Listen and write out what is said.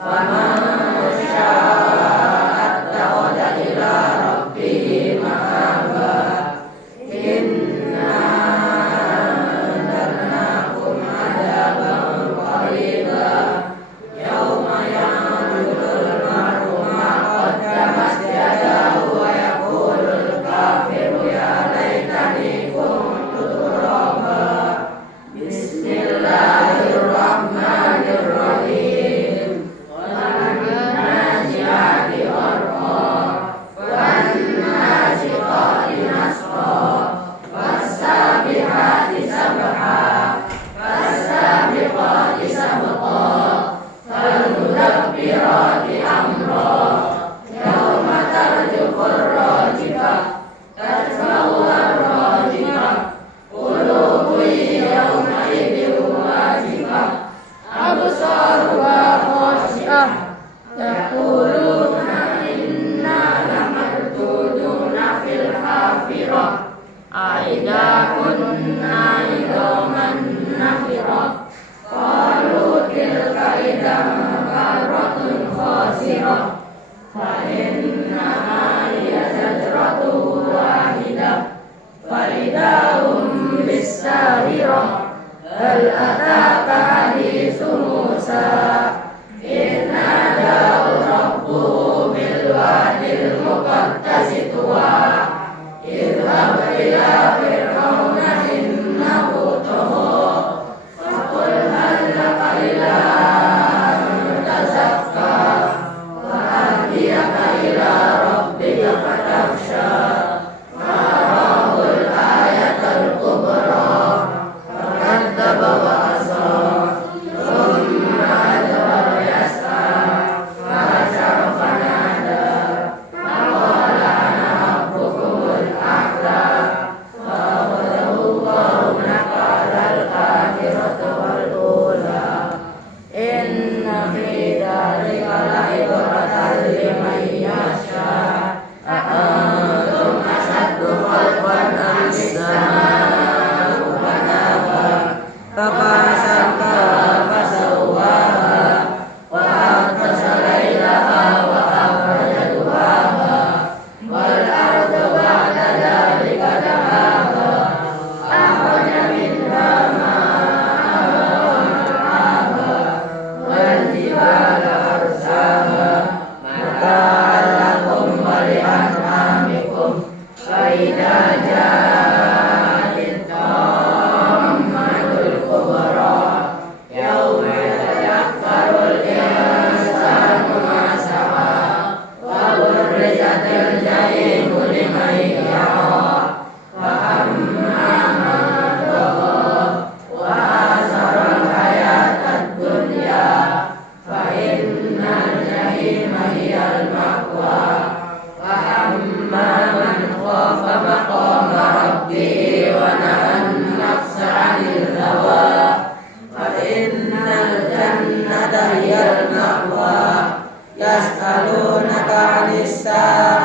faman syaa'a ittakhadha ila rabbih ma'aba. Inna anzarnakum 'adzaban qariba yauma yanzurul mar'u ma qaddamat yadahu wa yaqulul kafiru ya laitani kuntu turaba. Bismillahirrahmanirrahim. Wan-nazi'ati gharqa wan-naziqati nasqa was-sabihati sabha was-sabiqati sabqa fal-mudabbirati amra yauma tarjufur rajifah tatba'uha rajifah qulubun yawma idhin wajifah absaruha khashi'ah yaquluna inna lamarduduna fil hafirah aidha kunna idhaman nafirah qalu tilka idhan karratun khasirah fa innaha hiya zajratun wahidah fa idahum bis-sahirah hal ataka hadithu Musa idh nadahu rabbuhu bil wadil muqaddasi tuwa idhhab ila fir'auna innahu tagha faqul hal laka ila an tazakka wa ahdiyaka ila rabbika fatakhsha farahul ayatal kubra fakadzdzaba wa asa thumma adbara yas'a fahashara fanada faqala ana rabbukumul a'la fa'akhadhahu Allahu nakalal akhirati wal ula inna fi dzalika la'ibratan liman yasha a'antum ashaddu khalqan amis sama'u banaha faqasaka fasawwaha wa aghtasha laylaha wa akhraja duhaha wal arda ba'da dhalika dahaha akhraja minha ma'aha wa mar'aha wal jibala arsaha mata'an lakum wa li'an'amikum fa idza ja'at tammatul kubra yauma yatadhakkarul insanu ma sa'a wa burrizatil jahimu liman yara wa amma man tagha wa asaral hayatad dunya fa innal jahima hiyal ma'wa wa amma man khafa maqama rabbih wa nahan nafsa 'anil hawa fa innal jannata hiyal ma'wa yas'alunaka 'anis sa'a